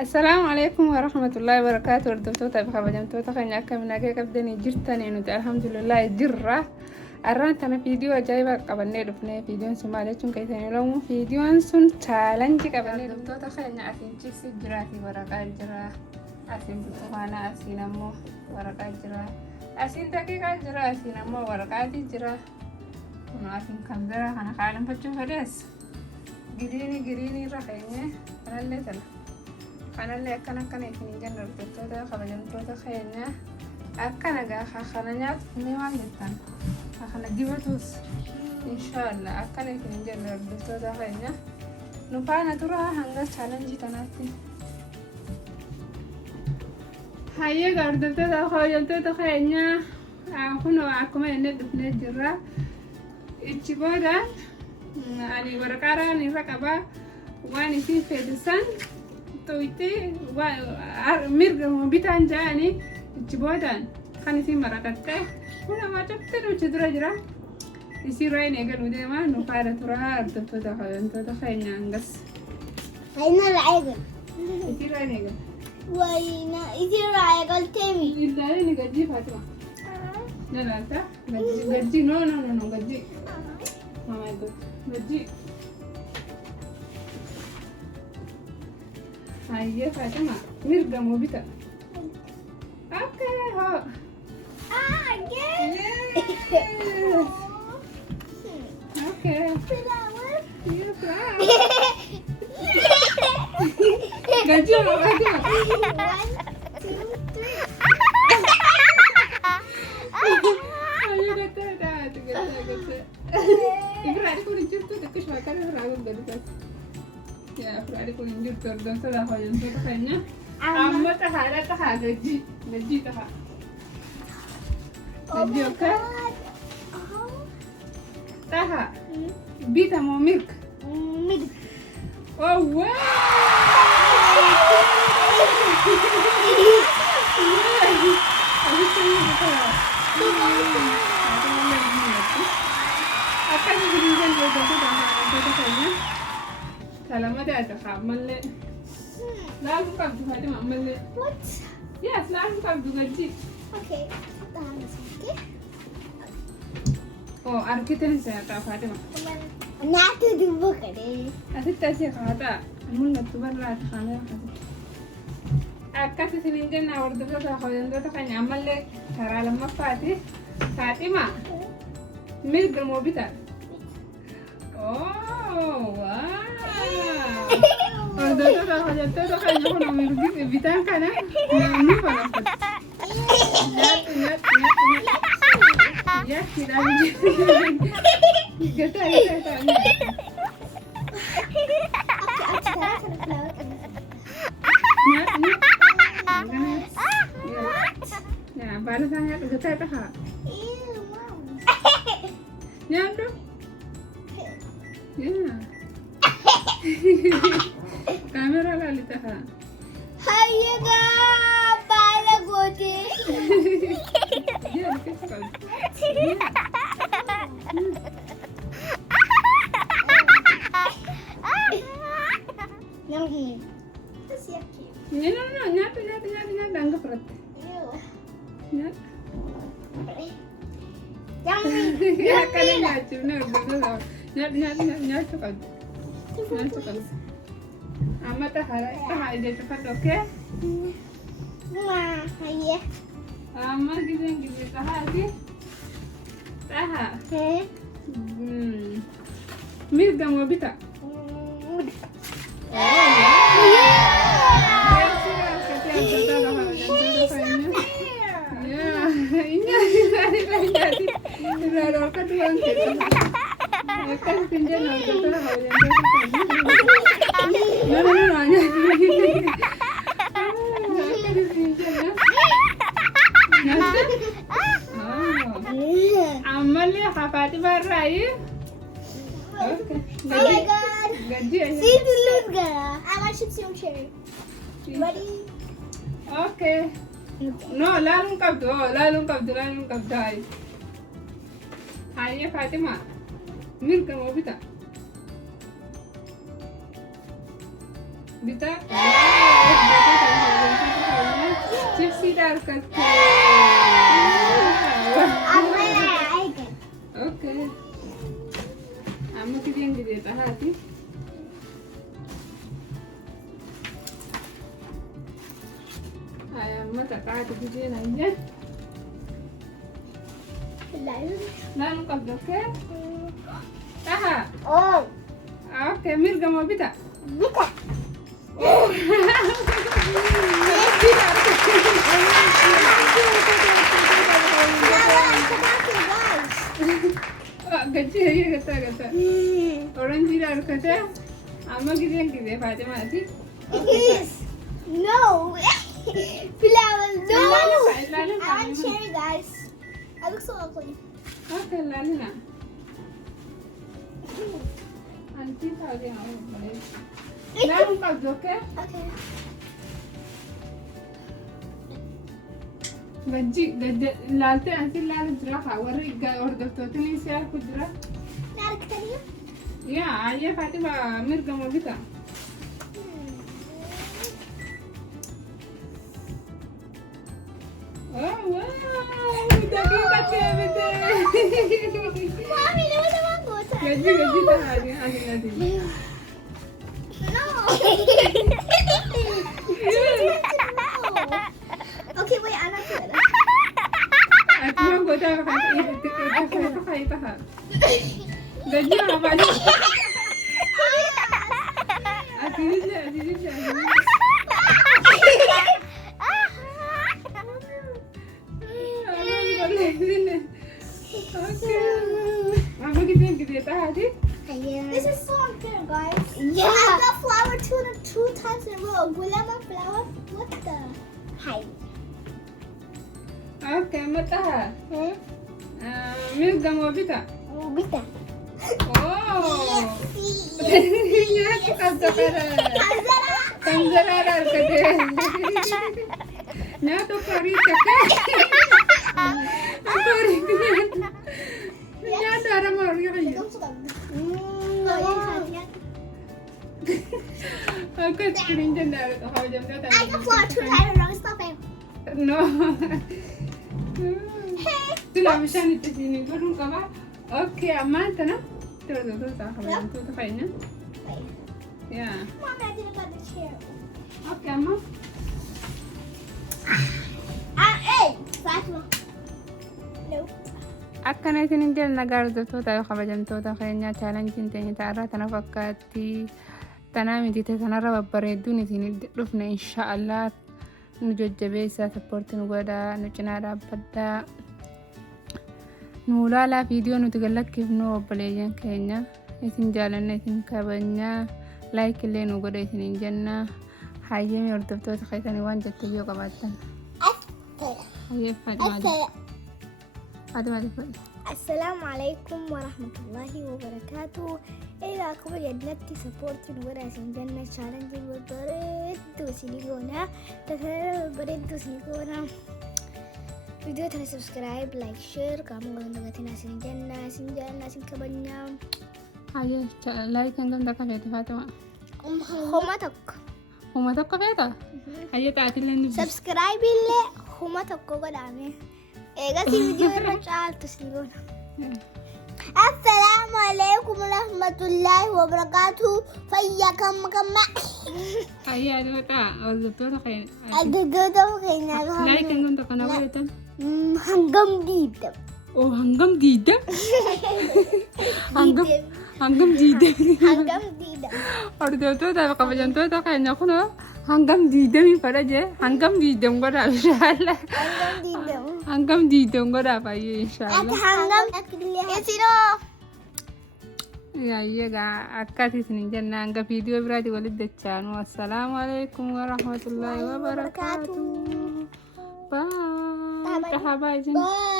السلام عليكم ورحمة الله وبركاته. هردوفتوتا بخبجمتوتا خنيا كمنا كي كبدني جرتني نوتي الحمد لله جرة arantana فيديو جايبة qabane dhufine فيديو سومالي chun كيتني لو فيديو سون challenge qabane هردوفتوتا خنيا أسين chipsi جراتي ورقة جرا أسين بطحانا أسين أمو ورقة جرا أسين دقيقة جرا أسين أمو ورقة جرا ونو أسين كمبرا أنا خالم بتشوف هدس جريني رخيني أنا اللي تلا أنا اللي كان يكني جنر هردوفتوتا خبجمتوتا خنيا أكنا جا خانيات نيوان جتان خانا جيبتوس إن شاء الله أكنا يكني جنر هردوفتوتا خنيا نفعنا ترى هنگا challenge تناتي هاي هردوفتوتا خبجمتوتا خنيا أكونو أكما يندفن جرا إتشبودا أني ورقارا نركبا واني في فدسان تويتي ومرغم بيتان جاني جبودان خاني سي مرقته هنا ما تبتلو تدرجرا يصير رين يقلو ديما نقارة تراها ارتبطوتا خيانتوتا خيانيا انقص أين العقل؟ يصير رين يقل وين يصير العقل تيمي؟ إلا رين قدي فاطمة لا لا تا قدي نو قدي ما يقول قدي هاي فاطمة مرقم وبيتا اوكي هو again. Yes. Okay. Flower. You fly. Gaji. 1, 2, 3. Ayo gata. Ibu ada kuninjur tuh dekat makan ragu gak ya, aku ada kuninjur dan sudah kalian tuh kayaknya. Amma tahara gaji taha. Gaji oke? Taha. Bita mau milk. Milk. Oh wow. Akan diberikan jodoh kayaknya. Salamat ya kamal le. Lalu kam juga ada mamal le. What? Yes, lalu kam juga ji. Okay. Tahan sedikit. Oh, arkiten saya tak Fatima. Nyatu dibuka deh. Asyik tasya kata. Amun natubar lah khana kata. Akka sininjan na Hordoftoota khoyandoota kan amal le tara lamma Fatima. Milk mo bita. Oh, wow. Hordoftoota khoyandoota kan yono milk bitan kana. Nanu pada. Ya, tidak Gata. Ya, baru sangat gata taha. Nyando. Ya. Kamera lali taha. Haye ga bala gote. Ya, kekal. Nanti. Siap. No, nyatu anggap berat. Nyat. Ya kan nyatu, nyatu kan. Amma taha ide cepat oke? Wah, haye. Amma gitu taha sih. Taha. Milk gak mau bita? Amalnya kapati barai. Okay. Oh my god. Gaji aja. See the look girl. I want to see cherry. Ready? Okay. No, lalung kabdo. Hai Fatima. Milk mau bita? Bita? أركض. أوكي. عمو كده ينجدي هاتي. هاي عمو تقعد كده نجد. لا نقبض أوكي. تها. أوكي ميرجا ما بيتا. Gaji aja kata. Orang tidak kata. Ama gitu yang gitu Fatima hati. No. Flower. No. I want cherry, guys. I look so ugly. Okay, lalu na. Anti tadi yang boleh. Lalu kau joke? Okay. Gaji lalte anti lalu jerah awalnya gak Hordoftoota ni siapa kudra? Narik tadi. Ya, ayah Fatima mirga mau kita. Oh wow, udah kita betul. Mami, ini udah bagus. Gaji dah ada nanti. No. Okay, wait, anak ada. Aku mau goda itu kayak Gaji apa aja? Akhirnya. Okay. Mama kita yang gede tadi. This is so unfair, guys. Yeah. I got flower two times in a row. Gulama flower. What the? Hi. Okay, mata. Milk mau bita. Bita. Oh. Ya, kanzara kade. Na to pari taka. Pari. Ya dara mau ya. Aku screen jendela how jam dah. I got flower two times in a row. Stop it. No. Tulah macam itu sini turun kaba. Okay, aman tanah. Terus sama tu kayaknya. Ya. Mommy, I didn't got the chair. Okay, aman. Hey, Fatima. No. Akkana isin jeel nagaa Hordoftoota yoo kabajamtoota keenya chaalenjiin teenya taarraa tana fakkaatti tanaa miti tanarra babbareedduun isin dhufne inshaallah nu jajjabeessaa sappoortii nu godhaa nu cinaa dhaabbadhaa nu ilaalaa viidiyoo nuti galakkifnu obboleeyyan keenya isin jaalanna isin kabajnaa laayik illee nu godha isiniin jenna hayyami Hordoftoota keessanii waan jette yoo qabaattan hayyee السلام عليكم ورحمة الله وبركاته. إذا كنت جدنتي سبورت نورا سنجنة challenge بريد وسيليكونا تكرر بريد وسيليكونا فيديو ترى سبسكرايب لايك شير kamu kalau nggak sinjana singkabanya ayo like kan tak kafe Fatima Homa tok kafe ta ayo taatilen subscribe ille homa tok ko godame ega si video rachal tusligon السلام عليكم ورحمة الله وبركاته فياكم كما هيا دوتا Hordoftoota خير أدودو خينا لايك kan tak kana wetan هنقم ديدا oh hanggam dida hanggam dida هنقم ديدا Hordoftoota kabajamtoota keenya kuno hanggam dida mi faraje hanggam dida ngoda inshallah hanggam dida ngoda paye inshallah هنقم يسيرو ya iya ga akkati sinin janna anga video biradi walidachanu assalamu alaikum warahmatullahi wabarakatuh bye Bye.